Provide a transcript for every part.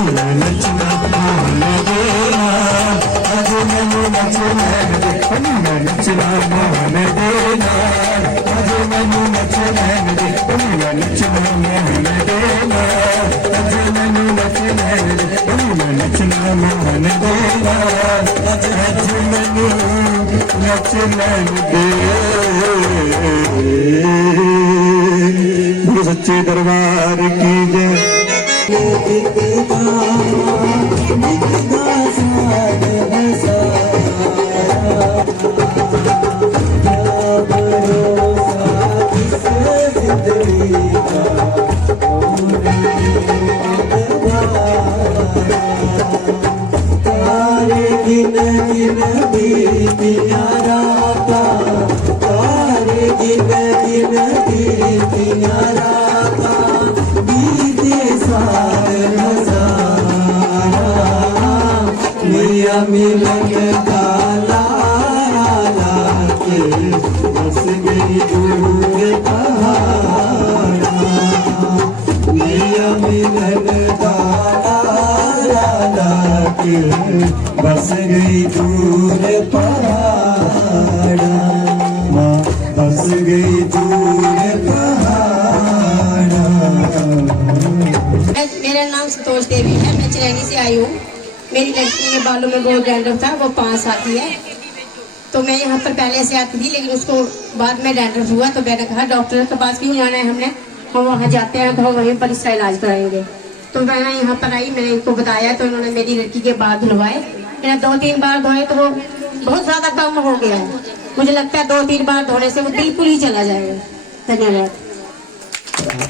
नचना मान देना आज मैनू नचना दे नचना मान देना आज मैनू नचना दे नचना मान देना आज मैनू नचना दे नचना मान देना आज मैनू नचना दे गुरु सच्चे दरबार की जय मिलन काला के बस गई दूर पहाड़ा मिया मिलन काला के बस गई दूर पहाड़ा माँ बस गई दूर पहाड़ा। मेरा नाम संतोष देवी है, मैं चिरैनी से आई हूँ। मेरी लड़की के बालों में बहुत डैंड्रफ था, वो 5 साल की है। तो मैं यहाँ पर पहले से आती थी, लेकिन उसको बाद में डैंड्रफ हुआ तो मैंने कहा डॉक्टर के पास क्यों जाना है, हमने हम वहाँ जाते हैं तो हम वहीं पर इसका इलाज कराएंगे। तो मैं यहाँ पर आई, मैंने इनको बताया तो उन्होंने मेरी लड़की के बाल धुलवाए। मैंने 2-3 बार धोए तो वो बहुत ज़्यादा कम हो गया है। मुझे लगता है 2-3 बार धोने से वो बिल्कुल ही चला जाएगा। धन्यवाद।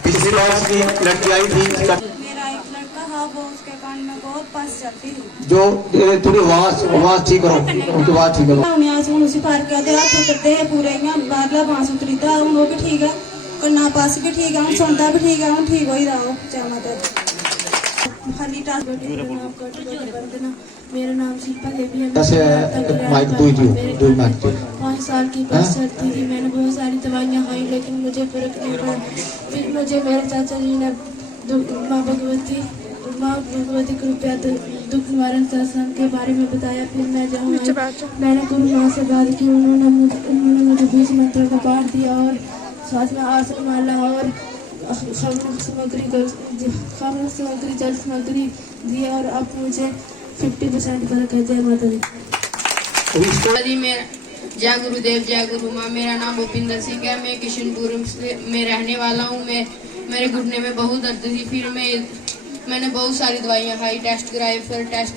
पिछली बार की लड़की आई थी, वो उसके कान में बहुत फंस जाती है। जो थोड़ी आवाज ठीक करो, उनकी आवाज ठीक करो। हम यहाँ से उसी पार के आते रात करते हैं पूरे यहाँ बारला बांस उतरी था, वो भी ठीक है और ना पास भी ठीक है, हम सुनता भी ठीक है, हम ठीक हो ही रहा हो। जय माता दी। खाली टास मेरा नाम शिल्पा देवी है। 5 साल की बस चलती थी, मैंने बहुत सारी दवाइयाँ खाई लेकिन मुझे फर्क नहीं पड़ा। फिर मुझे मेरे चाचा जी ने माँ भगवती कृपया दुख निवारण सत्संग के बारे में बताया। फिर मैं जाऊँ, मैंने गुरु माँ से बात की, उन्होंने मुझे 20 मंत्रों का पाठ दिया और साथ में आसन माला और सामग्री जल सामग्री दिया और अब मुझे 50% फर्क है। जय माता दी। जय गुरुदेव, जय गुरु माँ। मेरा नाम भूपिंदर सिंह है, मैं किशनपुर में रहने वाला हूँ। मेरे घुटने में बहुत दर्द थी, फिर मैंने बहुत सारी दवाइयाँ खाई, टेस्ट कराए, फिर टेस्ट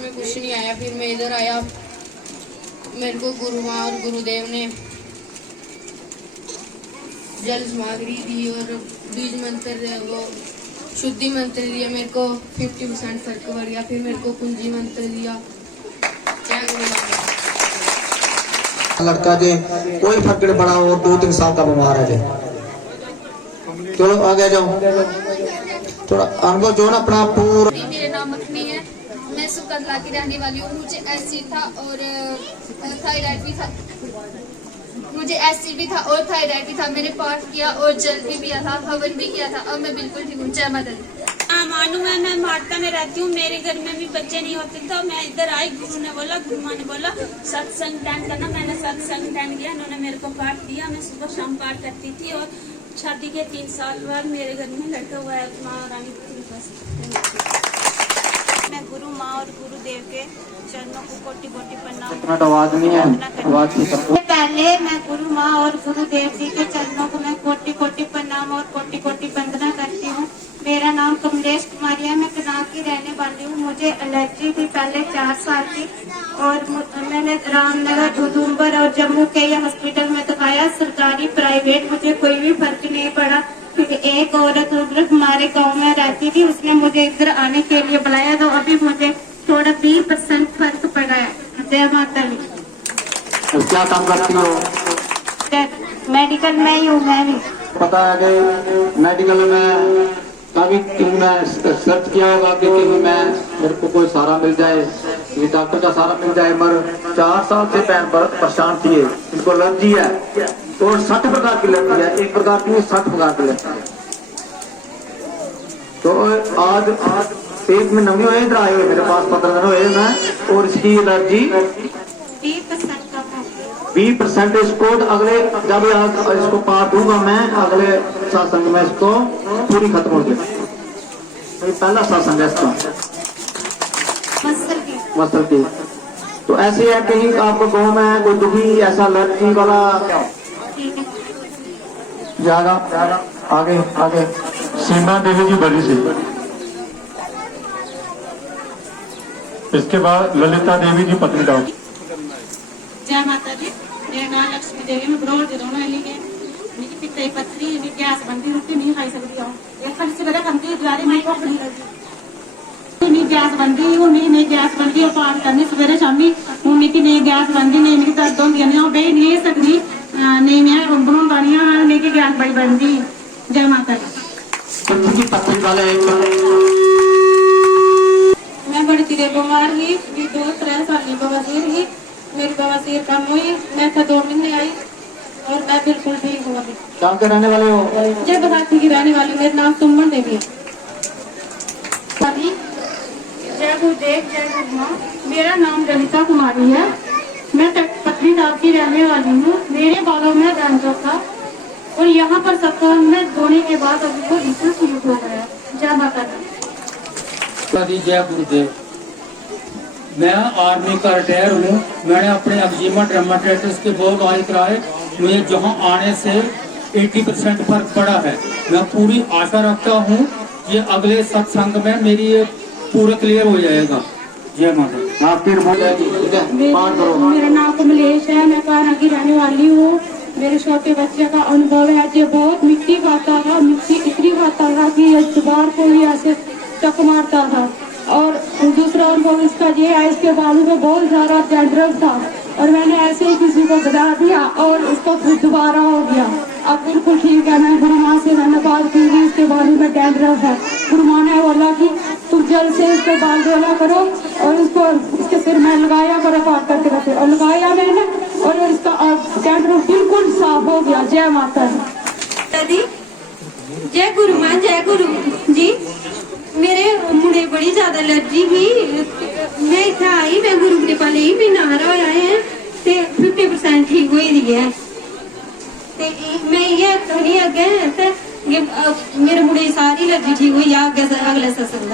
में कुछ नहीं आया। फिर मैं इधर आया, मेरे को गुरु माँ और गुरुदेव ने जल सामग्री दी और बीज मंत्र वो शुद्धि मंत्र दिया, मेरे को 50% फर्क पड़ गया। फिर मेरे को कुंजी मंत्र दिया। जय गुरु माँ। लड़का जे कोई फर्क नहीं पड़ा और 2-3 साल का बीमार है जे। चलो आगे जाओ, थोड़ा अनुभव जो ना अपना पूरा। मेरा नाम मखनी है, मैं सुकदला की रहने वाली हूँ। मुझे एसिड था और थायराइड भी था, भी था। मैंने पाठ किया और जल भी पिया था, हवन भी किया था। अब मैं बिल्कुल ठीक हूँ। जय माता दी। मानू है, मैं मार्ता में रहती हूँ। मेरे घर में भी बच्चे नहीं होते थे, मैं इधर आई, गुरु माँ ने बोला सत्संग अटेंड करना। मैंने सत्संग अटेंड किया, उन्होंने मेरे को पाठ दिया। मैं सुबह शाम पाठ करती थी और शादी के 3 साल बाद मेरे घर में लड़का हुआ है। माँ रानी के पास मैं गुरु माँ और गुरुदेव के चरणों को कोटि-कोटि प्रणाम। आवाज नहीं है, आवाज ठीक करो। पहले मैं गुरु माँ और गुरुदेव जी के चरणों को मैं कोटि-कोटि प्रणाम और कोटि-कोटि वंदना करती हूँ। मेरा नाम कमलेश कुमारी है, मैं कनाक की रहने वाली हूँ। मुझे एलर्जी थी पहले 4 साल की और मैंने रामनगर, उधमपुर और जम्मू के हॉस्पिटल में दिखाया, सरकारी प्राइवेट, मुझे कोई भी फर्क नहीं पड़ा। क्योंकि एक औरत उधर हमारे गांव में रहती थी, उसने मुझे इधर आने के लिए बुलाया, तो अभी मुझे थोड़ा 20% फर्क पड़ा है। जय माता दी। क्या काम करती हो? मेडिकल में ही हूँ मैं भी। पता है कि मेडिकल में कभी मैं सर्च किया होगा कि मेरे को कोई सहारा मिल जाए, ये डॉक्टर का सहारा मिल जाए। मगर 4 साल से परेशान थी, इनको एलर्जी है और 60 प्रकार की एलर्जी है, एक प्रकार की 60 प्रकार की एलर्जी है। तो आज पेट में नमी हुए इधर आए हुए मेरे पास 15 दिन हुए मैं, और इसकी एलर्जी 20% कम हो गई। 20% इसको अगले जब आज इसको पार दूंगा मैं अगले सत्संग में इसको पूरी खत्म हो गई। तो ये पहला सत्संग है इसका मसल की। तो ऐसे है कहीं आपको गाँव में कोई दुखी ऐसा एलर्जी वाला ठीक है। ज्यादा आगे आगे सीमा देवी जी बड़ी सी। इसके बाद ललिता देवी जी पत्नीटॉप। जय माता जी। मेरा नाम लक्ष्मी देवी, मैं बरोड़ दे रहने वाली है। मेरी पित्त पत्थरी, मेरी गैस बनती, रोटी नहीं खाई सकती हूँ। एक फल से मेरा खमती द्वारे मेरी भूख नहीं लगती। नहीं गैस बनती हूँ, नहीं गैस बनती, और पाठ करनी सवेरे शामी हूँ नहीं गैस बनती, नहीं मेरी दर्द होंगी, मैं बेह नहीं सकती, नहीं मैं बनानी नहीं कि गैस बड़ी बनती। जय माता जी। पत्थरी वाले मैं बड़ी तिरे बीमार ही, 2-3 साल की बवासीर ही, मेरी बवासीर कम हुई, मैं था 2 महीने आई और मैं बिल्कुल ठीक हो गई। कहाँ के रहने वाले हो? जय बसाती की रहने वाली, मेरा नाम सुमन देवी है। जय गुरुदेव, जय गुरु माँ। मेरा नाम ललिता कुमारी है, मैं पत्नीटॉप की रहने वाली हूँ। मेरे बालों में डैंड्रफ था और यहाँ पर सप्ताह में धोने के बाद अभी को बिल्कुल ठीक हो गया। जय माता दी। जय गुरुदेव। मैं आर्मी का रिटायर हूँ। मैंने अपने एक्जिमा डर्माटाइटिस के बहुत इलाज कराए, मुझे जहाँ आने से 80% फर्क पड़ा है। मैं पूरी आशा रखता हूँ कि अगले सत्संग में मेरी ये पूरा क्लियर हो जाएगा। जय माता। आपकी रिपोर्ट है ठीक है, पाठ करो। मेरा नाम कमलेश है, मैं कान्हा की रहने वाली हूँ। मेरे छोटे बच्चे का अनुभव है, जो बहुत मिट्टी खाता था, मिट्टी इतनी खाता था कि बार को भी ऐसे चक मारता था। और दूसरा अनुभव इसका ये है, इसके बालों में बहुत ज्यादा डैंड्रफ था और मैंने ऐसे ही किसी को बता दिया और उसको फिर दोबारा हो गया। अब बिल्कुल ठीक है। मैं गुरु माँ से मैंने बात की कि इसके बालों में डैंड्रफ है। गुरु माँ ने बोला कि तुम जल्द से इसके बाल धोला करो और इसको इसके सिर में लगाया करो, पार करके रखे, और लगाया मैंने और इसका डैंड्रफ बिल्कुल साफ हो गया। जय माता दी। जय गुरु माँ, जय गुरु जी। मेरे मुड़े बड़ी ज्यादा एलर्जी ही, मैं इतना आई, मैं गुरु कृपा ली भी नारा आए हैं ते 50% ठीक हो रही है। ते मैं ये नहीं अगे मेरे मुड़े सारी एलर्जी ठीक हुई आगे अगले सत्संग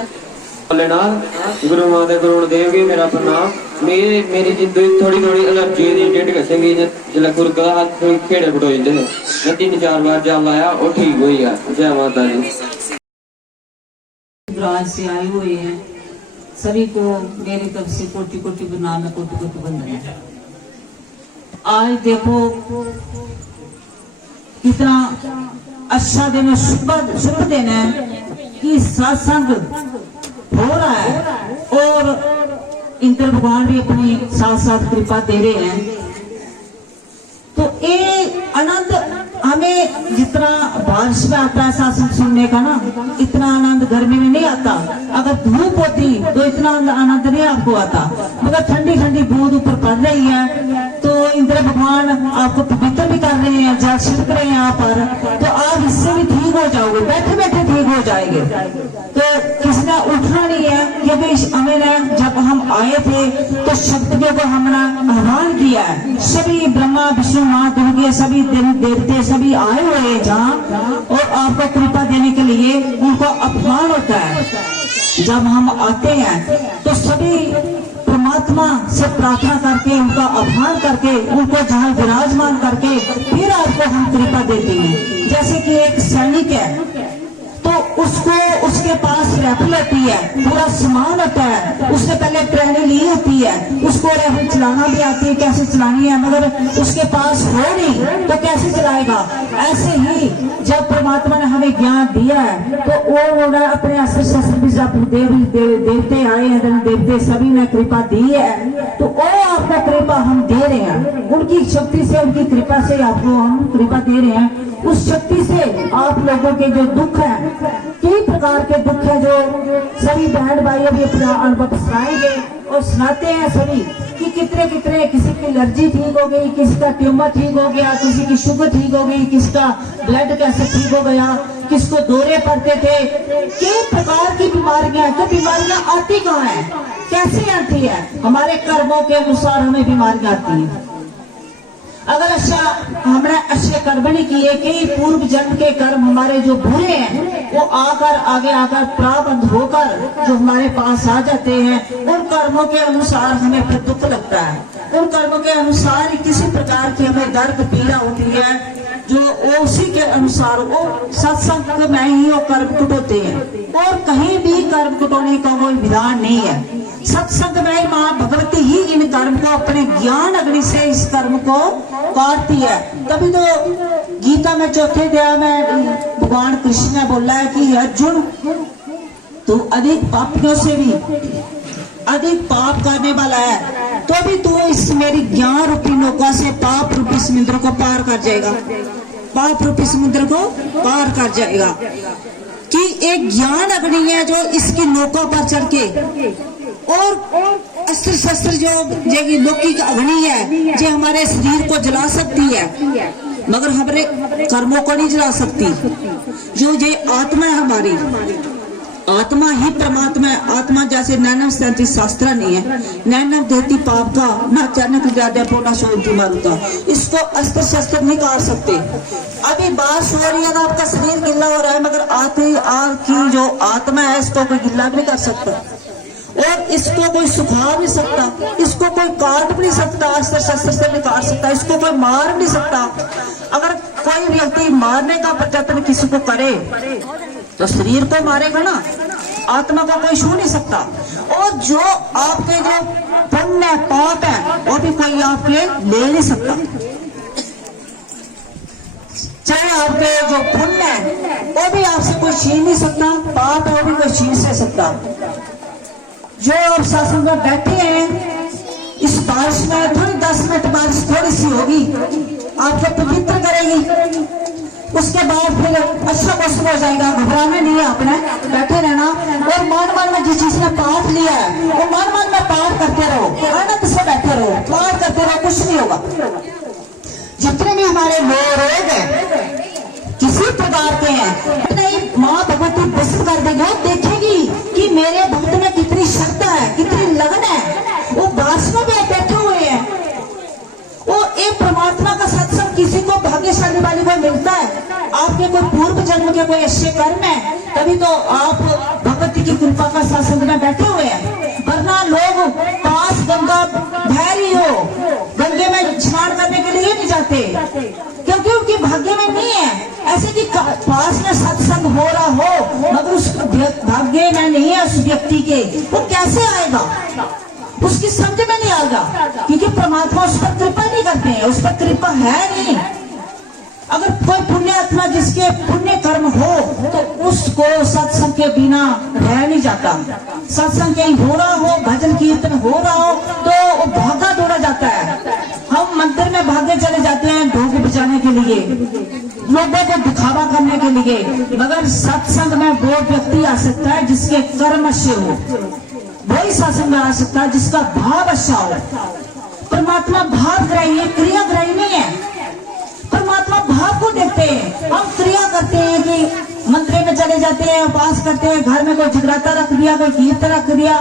गुरु माता गुरु देव जी मेरा प्रणाम। मेरी जिंदगी थोड़ी एलर्जी दी डेढ़ कसेंगी जिला गुरु का हाथ खेड़े फटोई थे, मैं 3-4 बार जल आया और ठीक हुई है। जय माता दी। ब्राज से आए हुए हैं सभी को मेरी तरफ से कोटि कोटि प्रणाम है, कोटि कोटि वंदना। आज देखो कितना अच्छा दिन, शुभ दिन है कि सत्संग हो रहा है और इंद्र भगवान भी अपनी साथ साथ कृपा दे रहे हैं। तो ये आनंद हमें जितना बारिश में आता है सत्संग सुनने का ना, इतना आनंद गर्मी में नहीं आता। अगर धूप होती तो इतना आनंद नहीं आपको आता, मगर ठंडी ठंडी बूंद ऊपर पड़ रही है तो इंद्र भगवान आपको पवित्र भी कर रहे हैं, जल छिड़क रहे हैं यहाँ पर, तो आप इससे भी ठीक हो जाओगे, बैठे बैठे ठीक हो जाएंगे। तो किसी ने उठना नहीं है, क्योंकि हमें जब हम आए थे तो शक्तियों को हमने आह्वान किया है। सभी ब्रह्मा विष्णु माँ दुर्गे सभी देवी देवते सभी आए हुए हैं जहाँ, और आपको कृपा देने के लिए उनको अपमान होता है। जब हम आते हैं तो सभी परमात्मा से प्रार्थना करके उनका आह्वान करके उनको जहाँ विराजमान करके फिर आपको हम कृपा देते हैं। जैसे कि एक सैनिक है तो उसको उसके पास राइफल होती है, पूरा सामान होता है, उससे पहले ट्रेनिंग ली होती है, उसको राइफल चलाना भी आती है कैसे चलानी है, मगर उसके पास हो नहीं तो कैसे चलाएगा। ऐसे ही जब परमात्मा ने हमें ज्ञान दिया है तो वो अपने अस्त्र शस्त्र भी जब देवते आए हैं, देवते सभी ने कृपा दी है, तो वो आपको कृपा हम दे रहे हैं। उनकी शक्ति से उनकी कृपा से आपको हम कृपा दे रहे हैं। उस शक्ति से आप लोगों के जो दुख है, कई प्रकार के दुख है जो सभी बहन भाई अभी अपना अनुभव सुनाएंगे और सुनाते हैं सभी कि कितने कितने, किसी की एलर्जी ठीक हो गई, किसी का ट्यूमर ठीक हो गया, किसी की शुगर ठीक हो गई, किसी का ब्लड कैंसर ठीक हो गया, किसको दौरे पड़ते थे, कई प्रकार की बीमारियां। तो बीमारियां आती कहाँ है, कैसे आती है? हमारे कर्मों के अनुसार हमें बीमारियां आती है। अगर अच्छा हमने अच्छे कर्म नहीं किए, कई पूर्व जन्म के कर्म हमारे जो बुरे हैं वो आगे आकर प्रारब्ध होकर जो हमारे पास आ जाते हैं, उन कर्मों के अनुसार हमें फिर दुख लगता है। उन कर्मों के अनुसार ही किसी प्रकार की हमें दर्द पीड़ा होती है, जो वो उसी के अनुसार वो सत्संग में ही वो कर्म कुटोते हैं। और कहीं भी कर्म कुटोने का कोई विधान नहीं है। सत्संग में माँ भगवती ही इन कर्म को अपने ज्ञान अग्नि से इस कर्म को काटती है। तभी तो गीता में चौथे अध्याय में भगवान कृष्ण ने बोला है कि अर्जुन तू अधिक पापियों से भी अधिक पाप करने वाला है, तो भी तू इस मेरी ज्ञान रूपी नौका से पाप रूपी समुद्र को पार कर जाएगा, पाप रूपी समुद्र को पार कर जाएगा। कि एक ज्ञान अग्नि है जो इसकी नौका पर चढ़ के, और अस्त्र शस्त्र जो लौकिक अग्नि है जो हमारे शरीर को जला सकती है, मगर हमारे कर्मों को नहीं जला सकती। जो ये आत्मा है हमारी, आत्मा ही परमात्मा है। आत्मा जैसे नैनव सैंती शास्त्र नहीं है, नैनव देती पाप का न अचानक ज्यादा पोटा शोधती मारूता। इसको अस्त्र शस्त्र नहीं काट सकते। अभी बात हो रही है ना, आपका शरीर गिल्ला हो रहा है, मगर आपकी जो आत्मा है इसको कोई गिल्ला भी नहीं कर सकता, और इसको कोई सुखा भी सकता, इसको कोई काट भी नहीं सकता, अस्त्र शस्त्र से नहीं काट सकता, इसको कोई मार भी नहीं सकता। अगर कोई व्यक्ति मारने का प्रयत्न किसी को करे तो शरीर को मारेगा ना, आत्मा को कोई छू नहीं सकता। और जो आपके जो पुण्य पाप है वो भी कोई आपके ले नहीं सकता। चाहे आपके जो पुण्य है वो भी आपसे कोई छीन नहीं सकता, पाप है वो भी कोई छीन नहीं सकता। जो आप सत्संग में बैठे हैं, इस बारिश में थोड़ी 10 मिनट बारिश थोड़ी सी होगी, आपको पवित्र करेगी, उसके बाद फिर अच्छा मौसम हो जाएगा। घबराना नहीं है, आपने बैठे रहना, और मन में जिस चीज ने पाठ लिया है वो मन में पाठ करते रहो, आनंद से बैठे रहो, पाठ करते रहो, कुछ नहीं होगा। जितने भी हमारे रोग है किसी प्रकार के हैं, नहीं माँ भगवती विश्व कर देगी, देखेगी कि मेरे भक्त में कितनी श्रद्धा है, कितनी लगन है। वो बास में भी बैठे हुए हैं, वो एक परमात्मा का सत्संग किसी को भाग्यशाली वाली को मिलता है। आपके कोई पूर्व जन्म के कोई अच्छे कर्म है, तभी तो आप भगवती की कृपा का सत्संग में बैठे हुए हैं। वरना लोग पास गंगा भैरी हो, गंगे में स्नान करने के लिए नहीं जाते, क्योंकि उनके भाग्य में नहीं है। ऐसे कि पास में सत्संग हो रहा हो मगर उस भाग्य में नहीं है उस व्यक्ति के, वो कैसे आएगा? उसकी समझ में नहीं आएगा, क्योंकि परमात्मा उस पर कृपा नहीं करते हैं, उस पर कृपा है नहीं। अगर कोई पुण्य आत्मा जिसके पुण्य कर्म हो तो उसको सत्संग के बिना रह नहीं जाता। सत्संग कहीं हो रहा हो, भजन कीर्तन हो रहा हो तो वो भागा दौड़ा जाता है। हम मंदिर में भागे चले जाते हैं ढोल बजाने के लिए, लोगों को दिखावा करने के लिए, मगर सत्संग में वो व्यक्ति आ सकता है जिसके कर्म अच्छे हो, वही सत्संग में आ सकता है जिसका भाव अच्छा हो। परमात्मा भाव ग्राही है, क्रिया ग्राही नहीं है। परमात्मा भाव को देखते हैं। हम क्रिया करते हैं कि मंदिर में चले जाते हैं, उपास करते हैं, घर में कोई जगराता रख दिया, कोई कीर्तन रख दिया,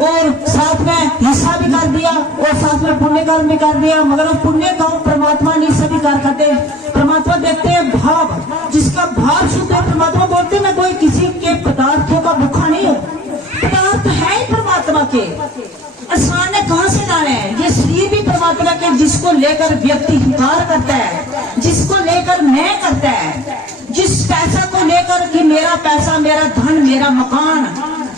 और साथ में हिस्सा भी कर दिया, और साथ में पुण्य कर्म भी कर दिया, मगर वो पुण्य कर्म परमात्मा नहीं सभी कर करते। परमात्मा देखते हैं भाव, जिसका भाव शुद्ध है। परमात्मा बोलते मैं कोई किसी के पदार्थों का भूखा नहीं हूँ, पदार्थ है ही परमात्मा के। आसान ने कहां से लाने हैं? ये शरीर भी परमात्मा के, जिसको लेकर व्यक्ति हिंकार करता है, जिसको लेकर मैं करता है, जिस पैसा को लेकर कि मेरा पैसा, मेरा धन, मेरा मकान,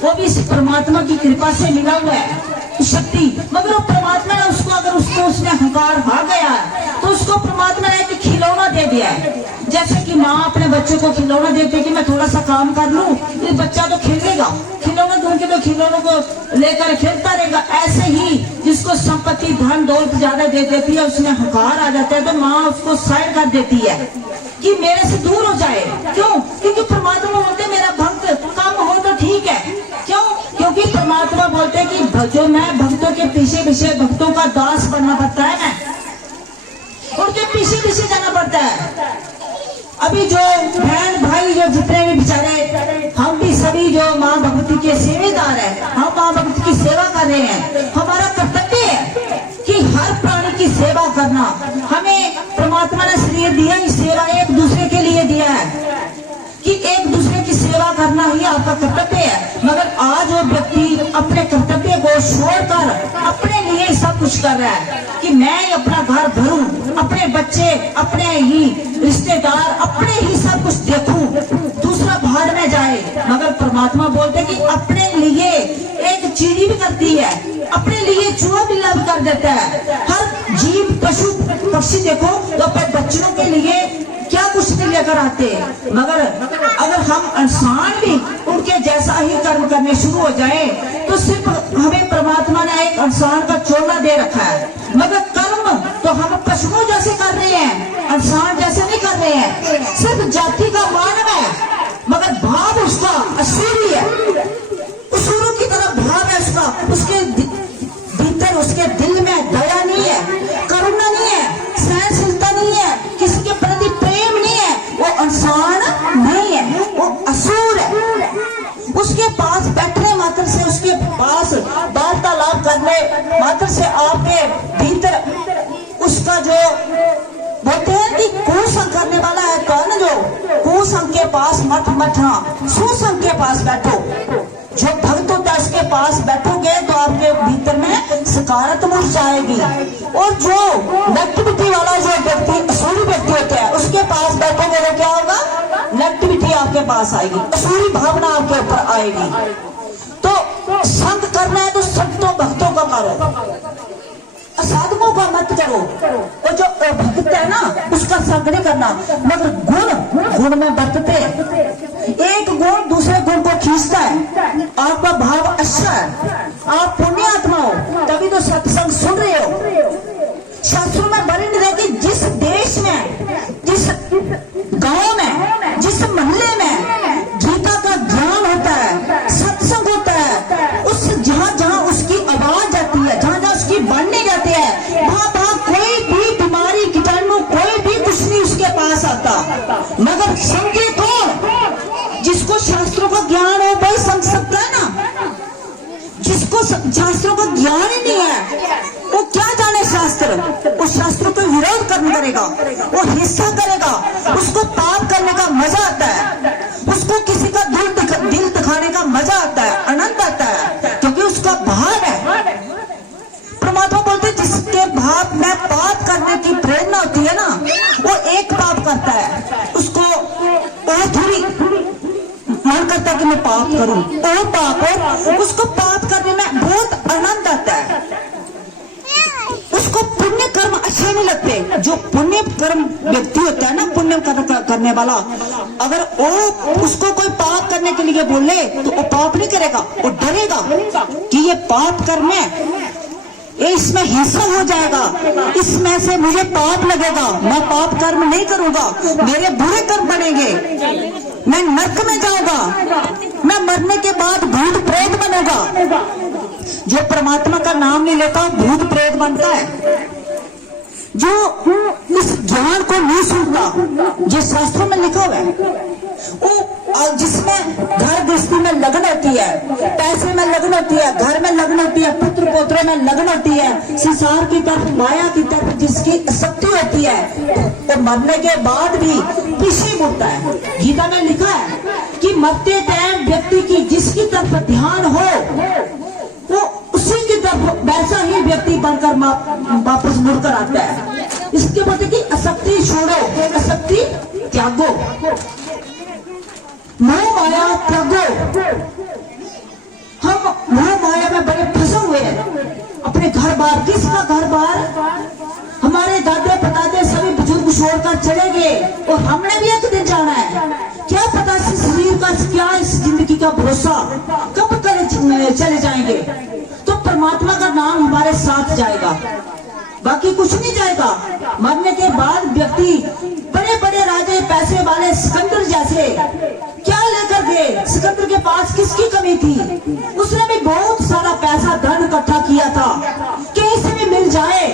वो भी इस परमात्मा की कृपा से मिला हुआ है शक्ति। मगर वो परमात्मा ने उसको, अगर उसको उसने हंकार आ गया तो उसको परमात्मा ने एक खिलौना दे दिया है। जैसे कि माँ अपने बच्चों को खिलौना देती है कि मैं थोड़ा सा काम कर लूं, ये बच्चा तो खेलेगा, खिलौना दूं के तो खिलौनों को लेकर खेलता रहेगा। ऐसे ही जिसको संपत्ति धन दौलत ज्यादा दे देती है, उसमें हंकार आ जाता है तो माँ उसको साइड कर देती है कि मेरे से दूर हो जाए। क्यों? क्योंकि परमात्मा बोलते मेरा भक्त कम हो तो ठीक है। क्यों? क्योंकि परमात्मा बोलते कि जो मैं भक्तों के पीछे पीछे, भक्तों का दास बनना पड़ता है ना, उनके पीछे पीछे जाना पड़ता है। अभी जो बहन भाई जो जितने भी बेचारे, हम भी सभी जो माँ भगवती के सेवेदार है, हम माँ भगवती की सेवा कर रहे हैं। हमारा कर्तव्य है कि हर प्राणी की सेवा करना। हमें परमात्मा ने शरीर दिया, इस सेवा एक दूसरे के लिए दिया है कि एक दूसरे की सेवा करना ही आपका कर्तव्य है। मगर आज वो व्यक्ति अपने कर्तव्य को छोड़कर अपने लिए सब कुछ कर रहा है कि मैं अपना घर भरूं, अपने बच्चे, अपने ही रिश्तेदार, अपने ही सब कुछ देखूं, दूसरा भाड़ में जाए। मगर परमात्मा बोलते कि अपने लिए एक चीड़ी भी करती है, अपने लिए चूहा बिल्ला भी कर देता है। हर जीव पशु पक्षी देखो तो अपने बच्चों के लिए क्या कुछ नहीं लेकर आते। मगर अगर हम इंसान भी उनके जैसा ही कर्म करने शुरू हो जाए तो सिर्फ हमें परमात्मा ने एक इंसान का चोला दे रखा है, मगर कर्म तो हम पशुओं जैसे कर रहे हैं, इंसान जैसे नहीं कर रहे हैं। सिर्फ जाति का मानव है मगर भाव उसका असुरी है, असुरों की तरफ भाव है उसका। उसके भीतर, उसके दिल में दया नहीं है, करुणा नहीं है, सहनशीलता नहीं है, किसी के प्रति प्रेम नहीं है। वो इंसान नहीं है, वो असुर है। उसके पास बैठने मात्र से, उसके पास वार्तालाप करने मात्र से आपके भीतर उसका जो बोलते हैं कि कुसंग करने वाला है कौन, जो कुसंग के पास मत बैठना, सुसंग के पास बैठो। जो भक्त होता है उसके पास बैठोगे तो आपके भीतर में सकारात्मक जाएगी। और जो नेगेटिविटी वाला जो व्यक्ति, असुरी व्यक्ति होता है, उसके पास बैठोगे तो क्या होगा, नेगेटिविटी आपके पास आएगी, असुरी भावना आपके ऊपर आएगी। तो संग करना है तो संतों भक्तों का करो, असाधकों का मत करो। और जो भक्त है ना उसका संग नहीं करना। मगर गुण में बरतते, एक गुण दूसरे गुण को खींचता है। आपका भाव अच्छा है, आप पुण्य आत्मा हो, तभी तो सत्संग सुन रहे हो। शास्त्रों में वर्णित है कि जिस देश में, जिस गांव में, जिस मोहल्ले में गीता का ज्ञान होता है, सत्संग होता है, उस जहाँ जहाँ उसकी आवाज जाती है, जहाँ जहाँ उसकी वाणी जाती है, वहाँ वहाँ कोई भी बीमारी, कीटाणु, कोई भी कुछ नहीं उसके पास आता। मगर संगे कौन, जिसको शास्त्रों का ज्ञान हो वही समझ सकता है ना। जिसको शास्त्रों का ज्ञान ही नहीं है वो क्या जाने शास्त्र, वो शास्त्रों को विरोध करने करेगा, वो हिस्सा करेगा, उसको पाप करने का मजा आता है, उसको किसी का दिल दिखाने का मजा आता है, आनंद आता है, क्योंकि उसका भाव है। परमात्मा बोलते जिसके भाव में पाप करने की प्रेरणा होती है ना, वो एक पाप करता है, उसको और थोड़ी मन करता है कि मैं पाप करूं, और पाप है, उसको पाप करने में बहुत आनंद आता है। उसको पुण्य कर्म अच्छे नहीं लगते। जो पुण्य कर्म व्यक्ति होता है ना, पुण्य करने वाला, अगर वो उसको कोई पाप करने के लिए बोले तो वो पाप नहीं करेगा, वो डरेगा कि ये पाप करने, ये इसमें हिंसा हो जाएगा, इसमें से मुझे पाप लगेगा, मैं पाप कर्म नहीं करूंगा, मेरे बुरे कर्म बनेंगे, मैं नरक में जाऊंगा, मैं मरने के बाद भूत प्रेत बनूंगा। जो परमात्मा का नाम नहीं लेता भूत प्रेत बनता है। जो इस ज्ञान को नहीं सुनता, जो शास्त्रों में लिखा हुआ है, वो जिसमें घर गृहस्थी में लगन होती है, पैसे में लगन होती है, घर में लगन होती है, पुत्र पोत्रों में लगन होती है, संसार की तरफ, माया की तरफ जिसकी शक्ति होती है, तो मरने के बाद भी पीछे मुड़ता है। गीता में लिखा है कि मरते टाइम व्यक्ति की जिसकी तरफ ध्यान हो वो उसी की तरफ वैसा ही व्यक्ति बनकर वापस मुड़कर आता है। इसके बोलते कि आसक्ति छोड़ो, आसक्ति त्यागो, मोह माया त्यागो। हम मोह माया में बड़े फंसे हुए हैं। अपने घर बार, किसका घर बार, हमारे दादे पतादे सभी बुजुर्ग छोड़कर चले गए और हमने भी एक दिन जाना है। क्या पता इस शरीर का, क्या इस जिंदगी का भरोसा, कब चले जाएंगे। तो परमात्मा का नाम हमारे साथ जाएगा, बाकी कुछ नहीं जाएगा। मरने के बाद व्यक्ति बड़े बड़े राजे, पैसे वाले सिकंदर जैसे क्या लेकर गए। सिकंदर के पास किसकी कमी थी, उसने भी बहुत सारा पैसा धन इकट्ठा किया था, कहीं से भी मिल जाए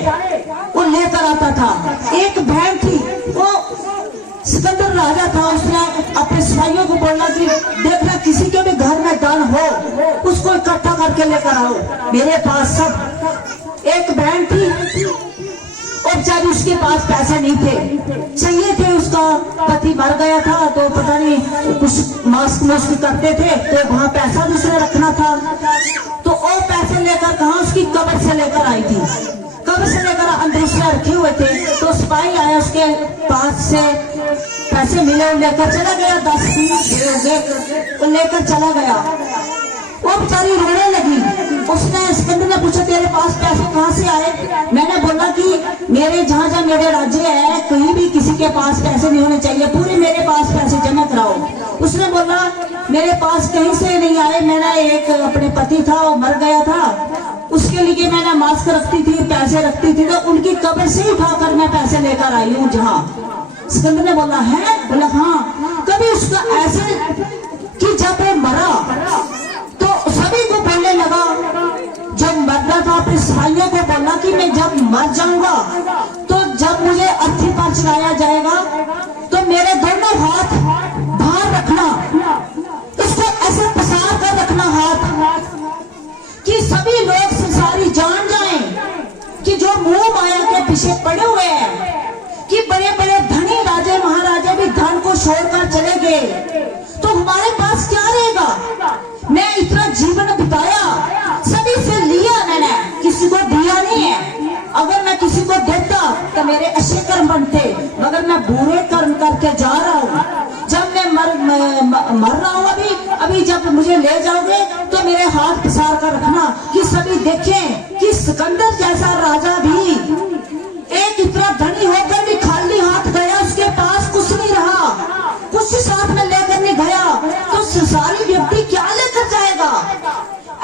वो लेकर आता था। एक बहन थी, वो सिकंदर राजा उसको इकट्ठा करके लेकर आओ मेरे पास। सब एक बहन थी और बेचारी उसके पास पैसे नहीं थे, चाहिए थे, उसका पति मर गया था तो पता नहीं कुछ मास्क मुस्क करते थे तो वहां पैसा दूसरे रखना था, तो वो पैसे लेकर कहा उसकी कब्र से लेकर आई थी, कब्र से लेकर अंदर उसने रखे हुए थे। तो सिपाही आया उसके पास से पैसे मिले, लेकर चला गया, 10 तो लेकर चला गया। वो बेचारी रोने लगी। उसने सिकंदर ने पूछा तेरे पास पैसे कहाँ से आए? मैंने बोला कि मेरे जहाँ जहाँ मेरे राज्य है कहीं भी किसी के पास पैसे नहीं होने चाहिए, पूरे मेरे पास पैसे जमा कराओ। उसने बोला मेरे पास कहीं से नहीं आए, मैंने एक अपने पति था वो मर गया था, उसके लिए मैंने मास्क रखती थी, पैसे रखती थी, तो उनकी कब्र से ही उठाकर मैं पैसे लेकर आई हूँ जहाँ। सिकंदर ने बोला है? बोला हाँ। कभी उसका ऐसे कि जब वो मरा तो सभी को बोलने लगा, जब मरना था अपने सिपाहियों को बोला कि मैं जब मर जाऊंगा तो जब मुझे अर्थी पर चढ़ाया जाएगा तो मेरे दोनों हाथ बाहर रखना, इसको ऐसे पसार कर रखना हाथ, कि सभी लोग संसारी जान जाएं कि जो मोह माया के पीछे पड़े हुए हैं, कि बड़े बड़े धनी राजे महाराजे भी धन को छोड़कर चले गए, तो हमारे पास क्या रहेगा? मैं इतना जीवन बिताया, सभी से लिया मैंने, किसी को दिया नहीं है। अगर मैं किसी को देता तो मेरे अच्छे कर्म बनते, मगर मैं बुरे कर्म करके जा रहा हूँ। जब मैं मर रहा हूँ अभी जब मुझे ले जाओगे तो मेरे हाथ पसार कर रखना, कि सभी देखें कि सिकंदर जैसा राजा भी एक इतना धनी होकर भी खाली हाथ गया, उसके पास कुछ नहीं रहा, कुछ साथ में लेकर नहीं गया, तो संसारी व्यक्ति क्या लेकर जाएगा?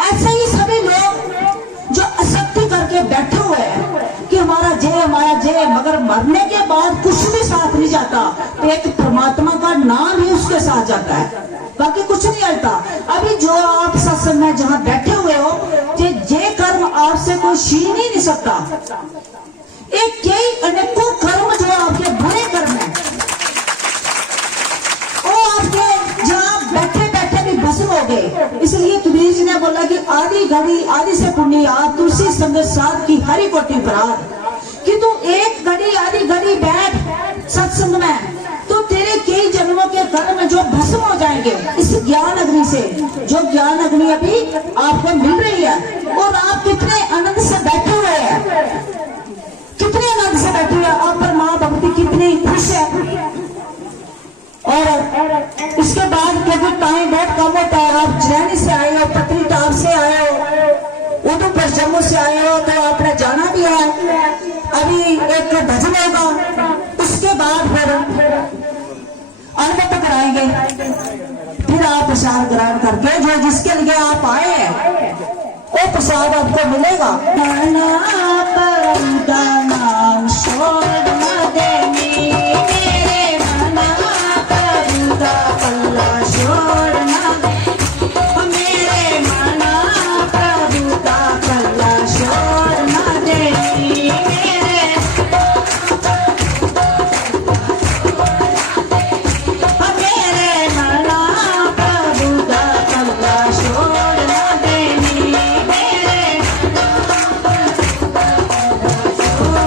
ऐसे ही सभी लोग जो असक्ति करके बैठे हुए हैं कि हमारा जय, मगर मरने के बाद कुछ भी साथ नहीं जाता, तो एक परमात्मा का नाम ही उसके साथ जाता है, बाकी कुछ नहीं आता। अभी जो आप सत्संग में जहाँ बैठे हुए हो, ये कर्म आपसे कोई छीन ही नहीं सकता। एक कई अनेकों कर्म जो आपके बुरे कर्म है, वो आपके जहाँ बैठे बैठे भी भस्म हो गए। इसलिए कबीर जी ने बोला कि आदि घड़ी आदि से पुण्य याद, तुलसी संगत साध की हरि कोटि प्रात, कि तू एक घड़ी आदि घड़ी बैठ सत्संग में तो तेरे कई जन्मों के कर्म जो भस्म हो जाएंगे इस ज्ञान अग्नि से, जो ज्ञान अग्नि अभी आपको मिल रही है। और आप कितने आनंद से बैठे हुए हैं, कितने आनंद से बैठे हुए, आप पर माँ भगवती कितनी खुश है। और इसके बाद क्योंकि टाइम बहुत कम होता है, आप जैनी से आए हो, पत्नीटॉप से आए हो, उधमपुर जम्मू से आए हो, तो आपने जाना भी है। अभी एक भजन होगा, उसके बाद फिर अनबत कराएंगे, फिर आप प्रसाद ग्रहण करके जो जिसके लिए आप आए हैं वो प्रसाद आपको मिलेगा। नाम छोड़ न देनी मेरे मना, प्रभु का पल्ला छोड़ न देनी मेरे मना, प्रभु का पल्ला छोड़ न देनी मेरे, मेरे मना, प्रभु का पल्ला छोड़ न देनी मेरे, छोड़